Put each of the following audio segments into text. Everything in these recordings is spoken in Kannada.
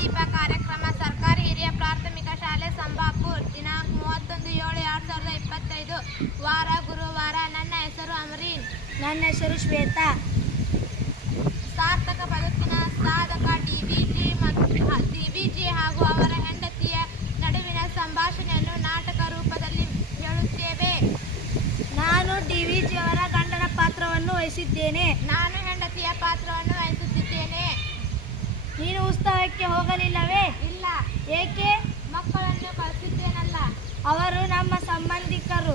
ದೀಪ ಕಾರ್ಯಕ್ರಮ, ಸರ್ಕಾರಿ ಹಿರಿಯ ಪ್ರಾಥಮಿಕ ಶಾಲೆ ಸಂಬಾಪುರ್, ದಿನಾಂಕ ಮೂವತ್ತೊಂದು ಏಳು ಎರಡು ಸಾವಿರದ ಇಪ್ಪತ್ತೈದು. ವಾರ, ಗುರುವಾರ ನನ್ನ ಹೆಸರು ಅಮರೀನ್, ನನ್ನ ಹೆಸರು ಶ್ವೇತಾ. ಸಾರ್ಥಕ ಬದುಕಿನ ಸಾಧಕ ಡಿವಿಜಿ ಮತ್ತು ಡಿವಿಜಿ ಹಾಗೂ ಅವರ ಹೆಂಡತಿಯ ನಡುವಿನ ಸಂಭಾಷಣೆಯನ್ನು ನಾಟಕ ರೂಪದಲ್ಲಿ ಹೇಳುತ್ತೇವೆ. ನಾನು ಡಿ ವಿ ಜಿಯವರ ಗಂಡನ ಪಾತ್ರವನ್ನು ವಹಿಸಿದ್ದೇನೆ. ನಾನು ಹೆಂಡತಿಯ ಪಾತ್ರವನ್ನು ಉತ್ಸವಕ್ಕೆ ಹೋಗಲಿಲ್ಲವೇ? ಇಲ್ಲ. ಏಕೆ? ಮಕ್ಕಳನ್ನು ಕಳಿಸಿದ್ದೇನಲ್ಲ. ಅವರು ನಮ್ಮ ಸಂಬಂಧಿಕರು.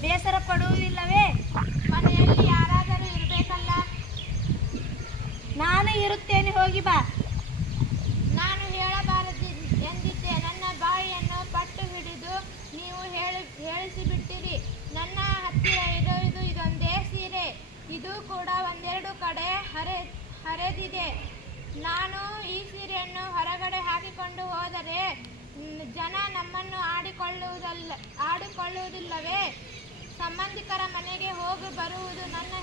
ಬೇಸರ ಪಡುವುದಿಲ್ಲವೇ? ಮನೆಯಲ್ಲಿ ಯಾರಾದರೂ ಇರಬೇಕಲ್ಲ? ನಾನು ಇರುತ್ತೇನೆ ಹೋಗಿ ಬಾ. ನಾನು ಹೇಳಬಾರದು ಎಂದಿದ್ದೆ. ನನ್ನ ಬಾಯಿಯನ್ನು ಪಟ್ಟು ಹಿಡಿದು ನೀವು ಹೇಳಿ ಹೇಳಿಸಿಬಿಟ್ಟಿರಿ. ನನ್ನ ಹತ್ತಿರ ಇರೋದು ಇದೊಂದೇ ಸೀರೆ. ಇದು ಕೂಡ ಒಂದೆರಡು ಕಡೆ ಹರೆ ಹರಿದಿದೆ. ನಾನು ಈ ಸೀರೆಯನ್ನು ಹೊರಗಡೆ ಹಾಕಿಕೊಂಡು ಹೋದರೆ ಜನ ನಮ್ಮನ್ನು ಆಡಿಕೊಳ್ಳುವುದಲ್ಲ, ಆಡಿಕೊಳ್ಳುವುದಿಲ್ಲವೇ? ಸಂಬಂಧಿಕರ ಮನೆಗೆ ಹೋಗಿ ಬರುವುದು ನನ್ನ